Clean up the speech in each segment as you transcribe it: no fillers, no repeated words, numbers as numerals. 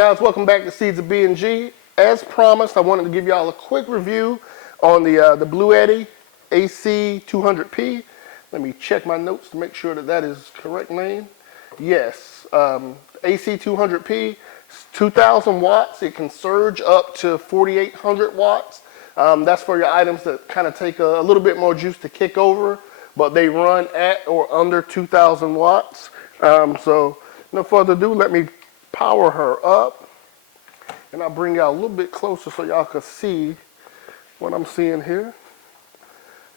guys? Welcome back to Seeds of B&G. As promised, I wanted to give y'all a quick review on the Bluetti AC200p. Let me check my notes to make sure that that is the correct name. Yes, AC200p, 2,000 watts. It can surge up to 4,800 watts. That's for your items that kind of take a little bit more juice to kick over, but they run at or under 2,000 watts. So no further ado, let me power her up, and I'll bring y'all a little bit closer so y'all can see what I'm seeing here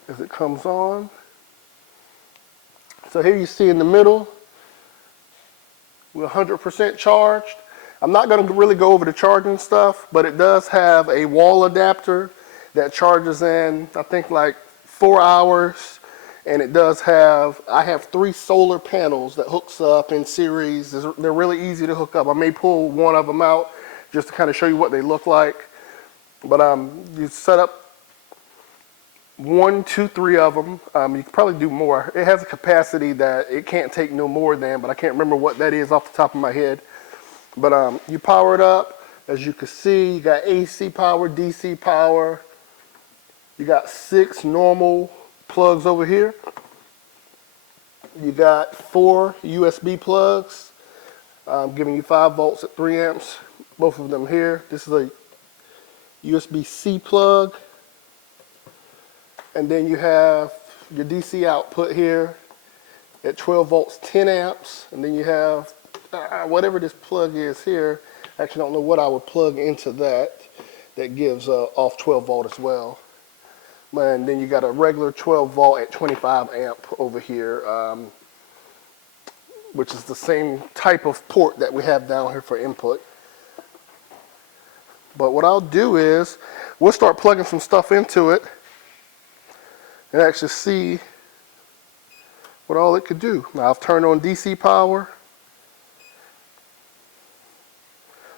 as it comes on. So here you see in the middle, we're 100% charged. I'm not going to really go over the charging stuff, but it does have a wall adapter that charges in, I think, like 4 hours. And it does have, I have 3 solar panels that hooks up in series. They're really easy to hook up. I may pull one of them out just to kind of show you what they look like. But you set up 1, 2, 3 of them. You can probably do more. It has a capacity that it can't take no more than, but I can't remember what that is off the top of my head. But you power it up. As you can see, you got AC power, DC power. You got 6 normal plugs over here. You got 4 USB plugs, giving you 5 volts at 3 amps. Both of them here. This is a USB-C plug. And then you have your DC output here at 12 volts, 10 amps. And then you have whatever this plug is here. I actually don't know what I would plug into that gives off 12 volt as well. And then you got a regular 12 volt at 25 amp over here, which is the same type of port that we have down here for input. But what I'll do is we'll start plugging some stuff into it and actually see what all it could do. Now I've turned on DC power,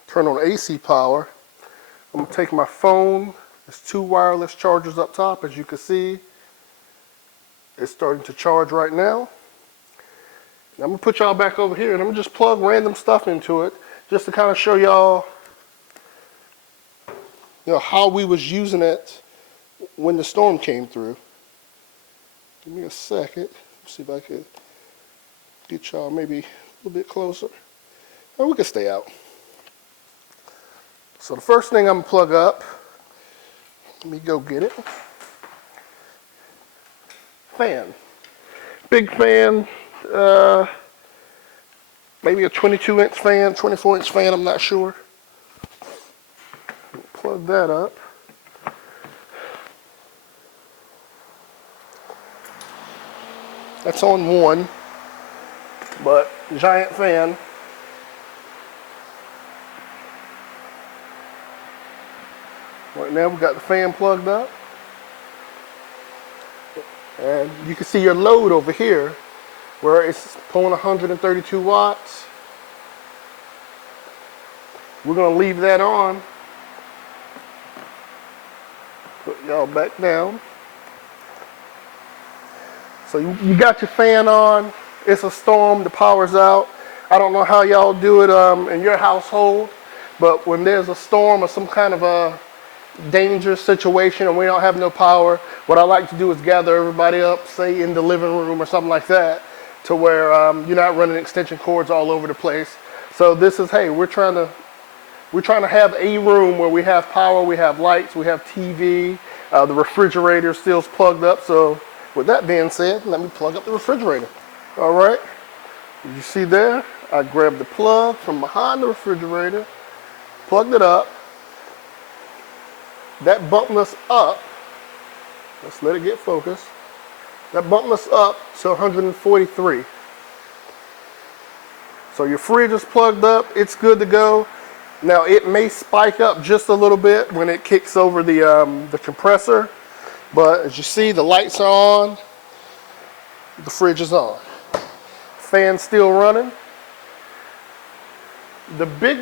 turn on AC power. I'm going to take my phone. There's 2 wireless chargers up top, as you can see. It's starting to charge right now. I'm going to put y'all back over here, and I'm going to just plug random stuff into it, just to kind of show y'all, how we was using it when the storm came through. Give me a second. See if I can get y'all maybe a little bit closer. Or we can stay out. So the first thing I'm going to plug up, let me go get it. Fan. Big fan. Maybe a 22-inch fan, 24-inch fan, I'm not sure. Plug that up. That's on 1, but giant fan. Right now we've got the fan plugged up. And you can see your load over here where it's pulling 132 watts. We're going to leave that on. Put y'all back down. So you got your fan on. It's a storm. The power's out. I don't know how y'all do it in your household, but when there's a storm or some kind of a dangerous situation and we don't have no power, what I like to do is gather everybody up, say in the living room or something like that, to where you're not running extension cords all over the place. So this is, hey, we're trying to have a room where we have power, we have lights, we have TV, the refrigerator still's plugged up. So with that being said, let me plug up the refrigerator. All right, you see there, I grabbed the plug from behind the refrigerator, plugged it up. That bumped us up, let's let it get focused, that bumped us up to 143. So your fridge is plugged up, it's good to go. Now it may spike up just a little bit when it kicks over the compressor, but as you see, the lights are on, the fridge is on. Fan's still running. The big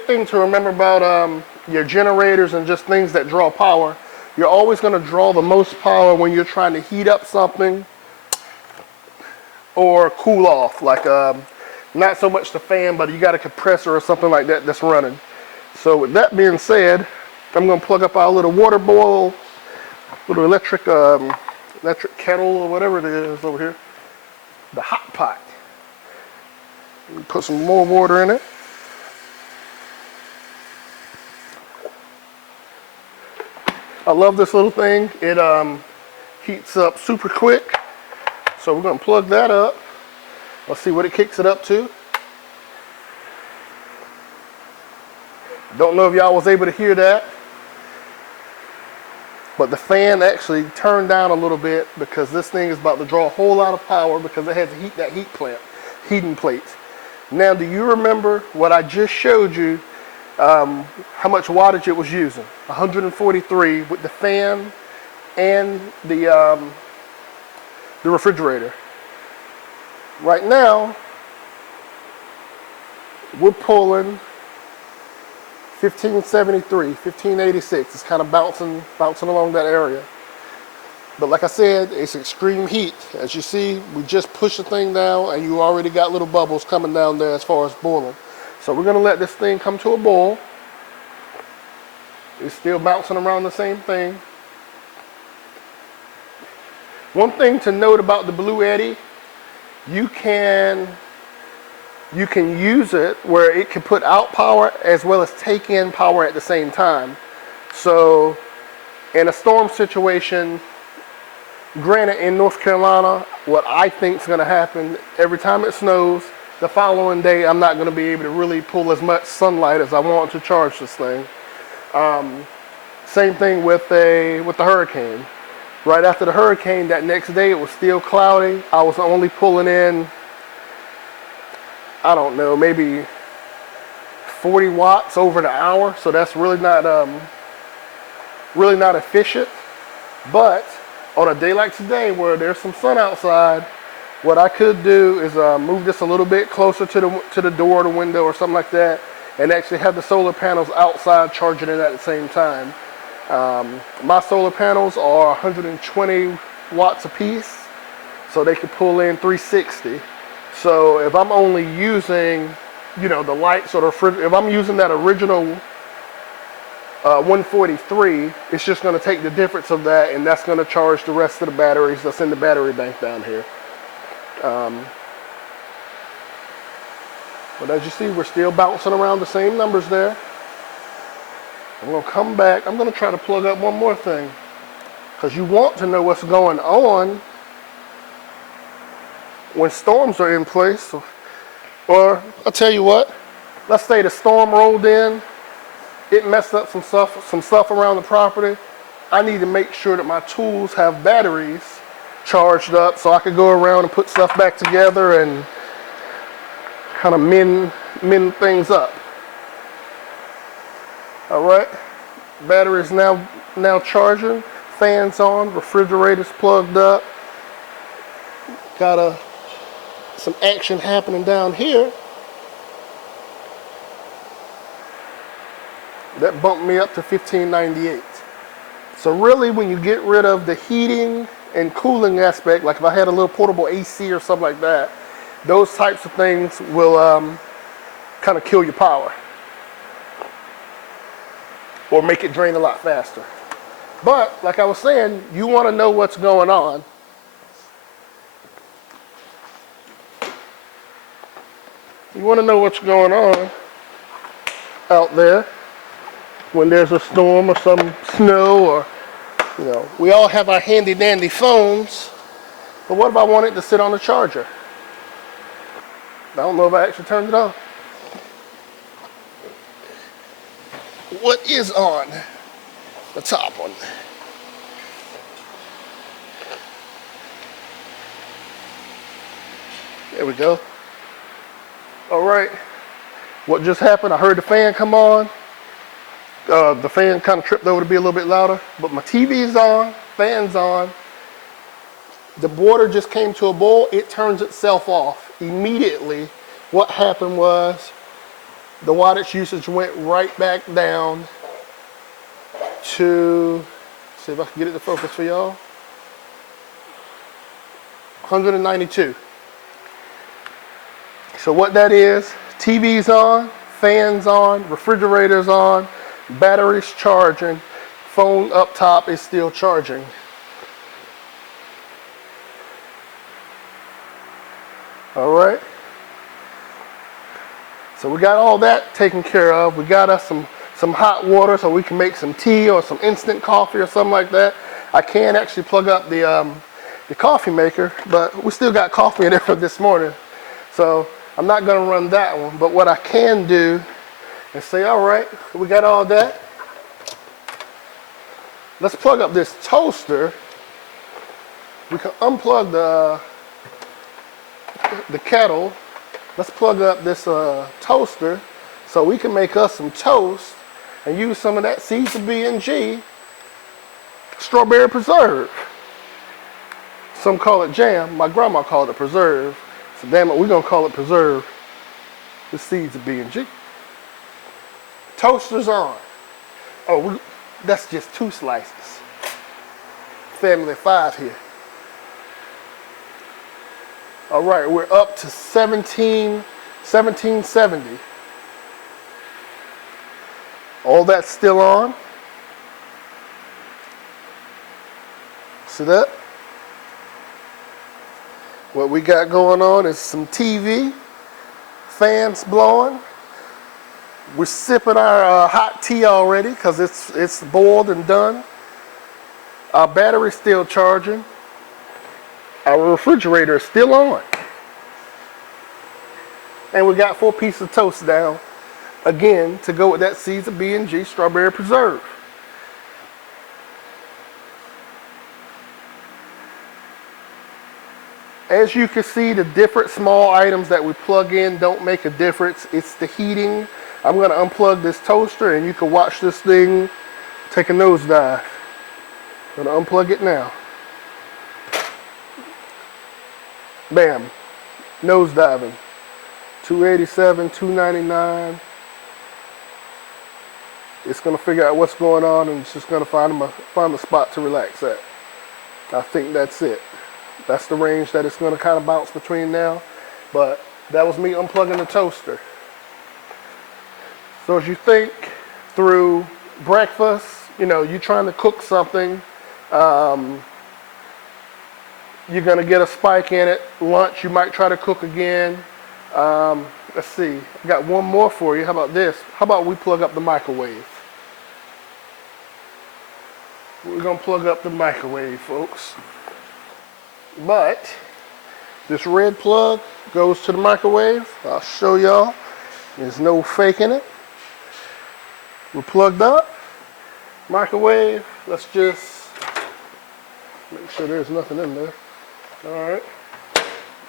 thing to remember about your generators and just things that draw power, you're always going to draw the most power when you're trying to heat up something or cool off. Like Not so much the fan, but you got a compressor or something like that that's running. So with that being said, I'm going to plug up our little water boil, little electric kettle or whatever it is over here. The hot pot. Put some more water in it. I love this little thing. It heats up super quick. So we're going to plug that up. Let's see what it kicks it up to. Don't know if y'all was able to hear that, but the fan actually turned down a little bit because this thing is about to draw a whole lot of power because it has to heat that heating plate. Now, do you remember what I just showed you, how much wattage it was using? 143 with the fan and the refrigerator. Right now, we're pulling 1573, 1586. It's kind of bouncing along that area. But like I said, it's extreme heat. As you see, we just push the thing down and you already got little bubbles coming down there as far as boiling. So we're gonna let this thing come to a boil. It's still bouncing around the same thing. One thing to note about the Bluetti, you can use it where it can put out power as well as take in power at the same time. So in a storm situation, granted in North Carolina, what I think is going to happen, every time it snows, the following day I'm not going to be able to really pull as much sunlight as I want to charge this thing. Same thing with the hurricane. Right after the hurricane, that next day it was still cloudy. I was only pulling in, I don't know, maybe 40 watts over the hour. So that's really not efficient. But on a day like today where there's some sun outside, what I could do is move this a little bit closer to the door or the window or something like that, and actually have the solar panels outside charging it at the same time. My solar panels are 120 watts a piece, so they can pull in 360. So if I'm only using, the lights or if I'm using that original 143, it's just going to take the difference of that, and that's going to charge the rest of the batteries that's in the battery bank down here. But as you see, we're still bouncing around the same numbers there. I'm going to come back. I'm going to try to plug up one more thing, because you want to know what's going on when storms are in place. Or I'll tell you what, let's say the storm rolled in, it messed up some stuff around the property. I need to make sure that my tools have batteries charged up so I could go around and put stuff back together and kind of mend things up. All right, batteries now charging, fans on, refrigerator's plugged up. Got some action happening down here. That bumped me up to 1598. So really, when you get rid of the heating and cooling aspect, like if I had a little portable AC or something like that, those types of things will kind of kill your power or make it drain a lot faster. But like I was saying, you want to know what's going on. You want to know what's going on out there when there's a storm or some snow, or we all have our handy dandy phones, but what if I want it to sit on the charger? I don't know if I actually turned it on. What is on the top one? There we go. All right, what just happened? I heard the fan come on. The fan kind of tripped over to be a little bit louder, but my TV's on, fan's on. The water just came to a boil. It turns itself off immediately. What happened was the wattage usage went right back down to, see if I can get it to focus for y'all, 192. So what that is, TV's on, fans on, refrigerator's on, battery's charging, phone up top is still charging. All right. So we got all that taken care of. We got us some hot water so we can make some tea or some instant coffee or something like that. I can actually plug up the coffee maker, but we still got coffee in there from this morning. So I'm not gonna run that one, but what I can do is say, all right, we got all that. Let's plug up this toaster. We can unplug the kettle. Let's plug up this toaster so we can make us some toast and use some of that SOB&G strawberry preserve. Some call it jam. My grandma called it preserve. So damn it, we're gonna call it preserve. The SOB&G. Toaster's on. Oh, that's just 2 slices. Family of 5 here. All right, we're up to 1770. All that's still on. See that? What we got going on is some TV, fans blowing. We're sipping our hot tea already because it's boiled and done. Our battery's still charging. Our refrigerator is still on. And we got 4 pieces of toast down, again, to go with that SOB&G strawberry preserve. As you can see, the different small items that we plug in don't make a difference. It's the heating. I'm going to unplug this toaster and you can watch this thing take a nosedive. I'm going to unplug it now. Bam, nose diving. 287, 299. It's gonna figure out what's going on and it's just gonna find a spot to relax at. I think that's it. That's the range that it's gonna kind of bounce between now. But that was me unplugging the toaster. So as you think through breakfast, you know, you're trying to cook something. You're gonna get a spike in it. Lunch, you might try to cook again. Let's see, I got one more for you. How about this? How about we plug up the microwave? We're gonna plug up the microwave, folks. But this red plug goes to the microwave. I'll show y'all. There's no faking it. We're plugged up. Microwave, let's just make sure there's nothing in there. All right,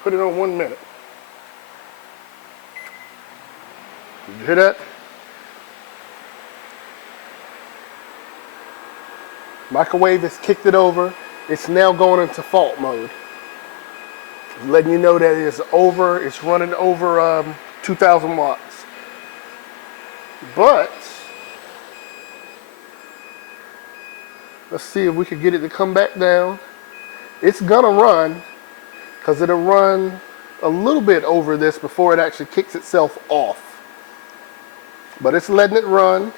put it on 1 minute. Did you hear that? Microwave has kicked it over. It's now going into fault mode. It's letting you know that it's over, it's running over 2,000 watts. But, let's see if we can get it to come back down. It's gonna run, because it'll run a little bit over this before it actually kicks itself off. But it's letting it run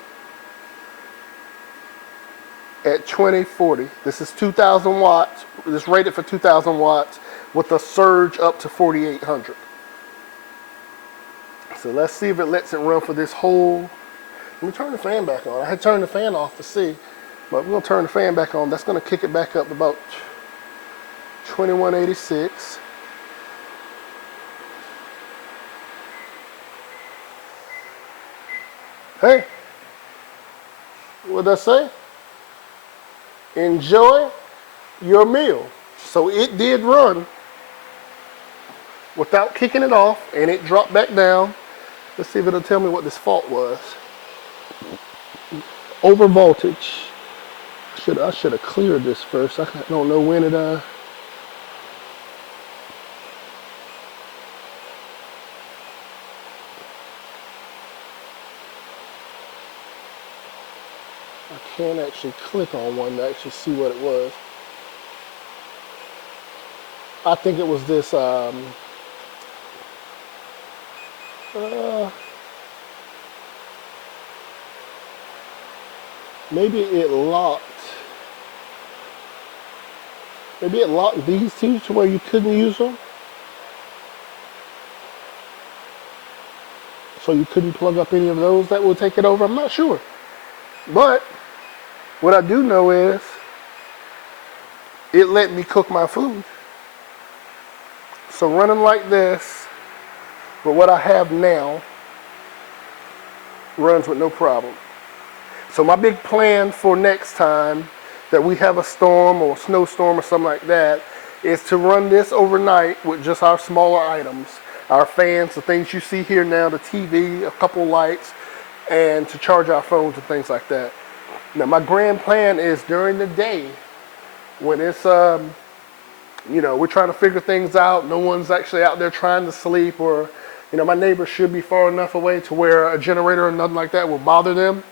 at 2040. This is 2,000 watts. It's rated for 2,000 watts with a surge up to 4,800. So let's see if it lets it run for this whole. Let me turn the fan back on. I had turned the fan off to see, but we're gonna turn the fan back on. That's gonna kick it back up to about 2186. Hey, what did I say? Enjoy your meal. So it did run without kicking it off, and it dropped back down. Let's see if it'll tell me what this fault was. Over voltage. I should have cleared this first. I don't know when it I can't actually click on one to actually see what it was. I think it was this Maybe it locked. Maybe it locked these two to where you couldn't use them. So you couldn't plug up any of those that will take it over. I'm not sure. But what I do know is it let me cook my food. So running like this, but what I have now runs with no problem. So my big plan for next time that we have a storm or a snowstorm or something like that is to run this overnight with just our smaller items, our fans, the things you see here now, the TV, a couple lights, and to charge our phones and things like that. Now my grand plan is during the day when it's we're trying to figure things out, no one's actually out there trying to sleep, or my neighbors should be far enough away to where a generator or nothing like that will bother them.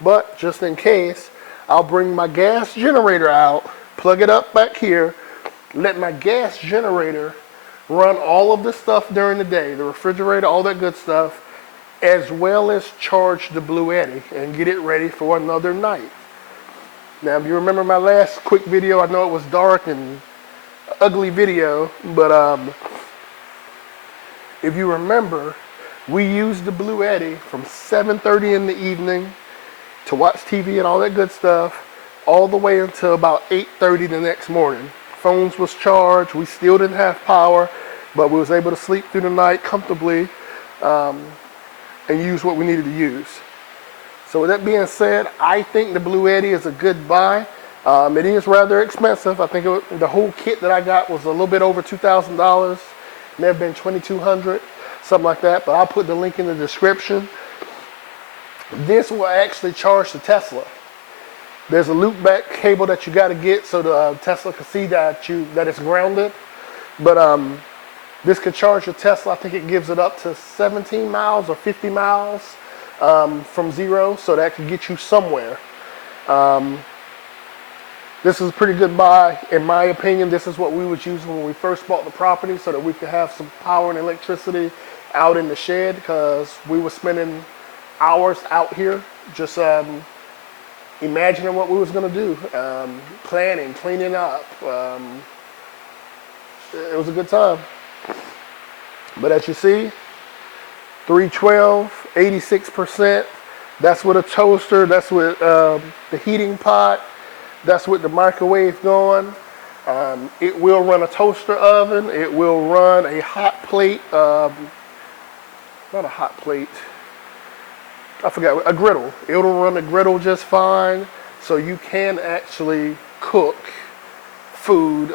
But just in case, I'll bring my gas generator out, plug it up back here, let my gas generator run all of the stuff during the day, the refrigerator, all that good stuff, as well as charge the Bluetti and get it ready for another night. Now, if you remember my last quick video, I know it was dark and ugly video, but if you remember, we used the Bluetti from 7:30 in the evening to watch TV and all that good stuff, all the way until about 8:30 the next morning. Phones was charged, we still didn't have power, but we was able to sleep through the night comfortably and use what we needed to use. So with that being said, I think the Bluetti is a good buy. It is rather expensive. I think the whole kit that I got was a little bit over $2,000. May have been $2,200, something like that, but I'll put the link in the description. This will actually charge the Tesla. There's a loop back cable that you got to get so the Tesla can see that it's grounded. But this can charge your Tesla. I think it gives it up to 17 miles or 50 miles from zero, so that can get you somewhere. This is a pretty good buy. In my opinion, this is what we was using when we first bought the property so that we could have some power and electricity out in the shed, because we were spending hours out here just imagining what we was going to do, planning, cleaning up. It was a good time. But as you see, 312, 86%. That's with a toaster. That's with the heating pot. That's with the microwave going. It will run a toaster oven. It will run a hot plate. Not a hot plate. I forgot, a griddle. It'll run a griddle just fine. So you can actually cook food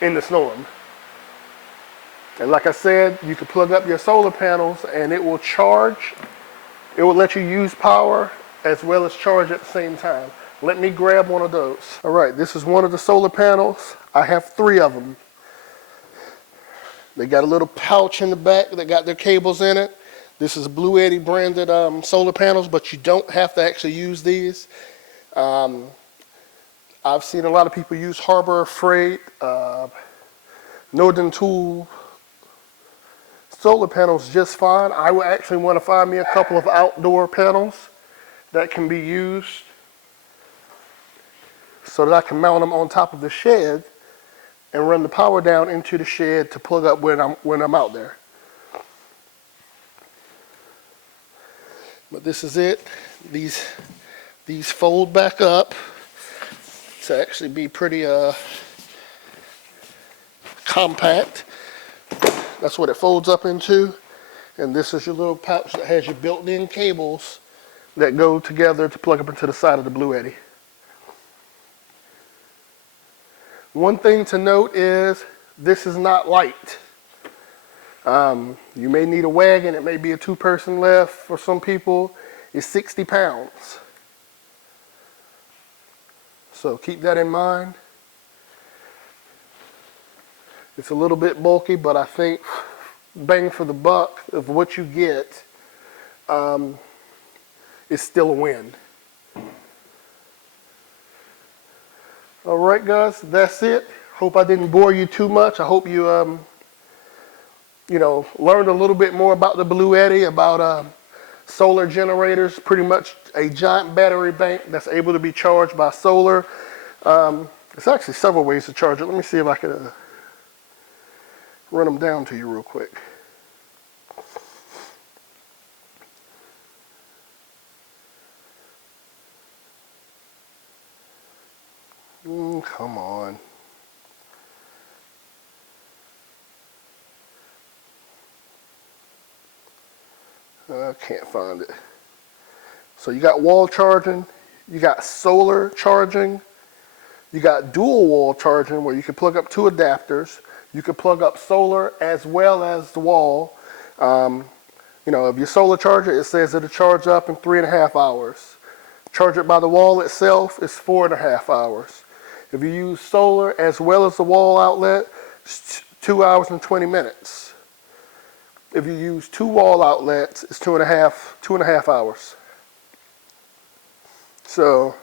in the storm. And like I said, you can plug up your solar panels and it will charge. It will let you use power as well as charge at the same time. Let me grab one of those. All right, this is one of the solar panels. I have 3 of them. They got a little pouch in the back that got their cables in it. This is Bluetti branded solar panels, but you don't have to actually use these. I've seen a lot of people use Harbor Freight, Northern Tool solar panels just fine. I would actually want to find me a couple of outdoor panels that can be used so that I can mount them on top of the shed and run the power down into the shed to plug up when I'm out there. But this is it. These fold back up to actually be pretty compact. That's what it folds up into. And this is your little pouch that has your built-in cables that go together to plug up into the side of the Bluetti. One thing to note is this is not light. You may need a wagon. It may be a 2-person lift. For some people, it's 60 pounds. So keep that in mind. It's a little bit bulky, but I think bang for the buck of what you get is still a win. All right, guys, that's it. Hope I didn't bore you too much. I hope you you know, learned a little bit more about the Bluetti, about solar generators, pretty much a giant battery bank that's able to be charged by solar. There's actually several ways to charge it. Let me see if I can run them down to you real quick. Come on. I can't find it. So you got wall charging, you got solar charging, you got dual wall charging where you can plug up 2 adapters. You can plug up solar as well as the wall. You know, if your solar charger, it says it'll charge up in 3.5 hours. Charge it by the wall itself is 4.5 hours. If you use solar as well as the wall outlet, it's 2 hours and 20 minutes. If you use 2 wall outlets, it's 2.5 hours. So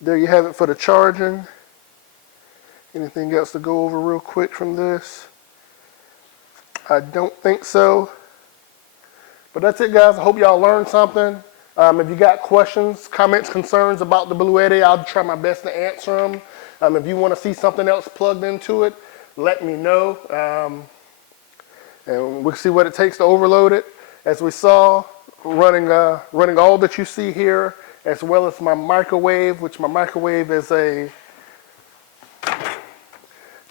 there you have it for the charging. Anything else to go over real quick from this? I don't think so. But that's it, guys. I hope y'all learned something. If you got questions, comments, concerns about the Bluetti, I'll try my best to answer them. If you want to see something else plugged into it, let me know. And we'll see what it takes to overload it. As we saw, running all that you see here, as well as my microwave, which my microwave is a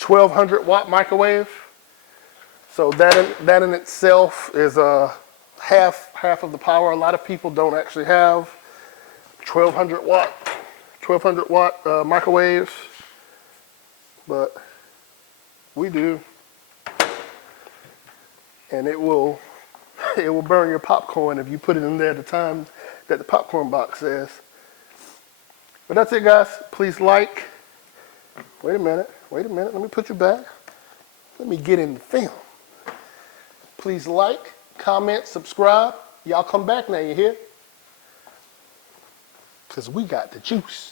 1200 watt microwave. So that in itself is half of the power. A lot of people don't actually have 1200 watt microwaves, but we do. And it will burn your popcorn if you put it in there at the time that the popcorn box says. But that's it, guys. Please like. Wait a minute. Let me put you back. Let me get in the film. Please like, comment, subscribe. Y'all come back now, you hear? Because we got the juice.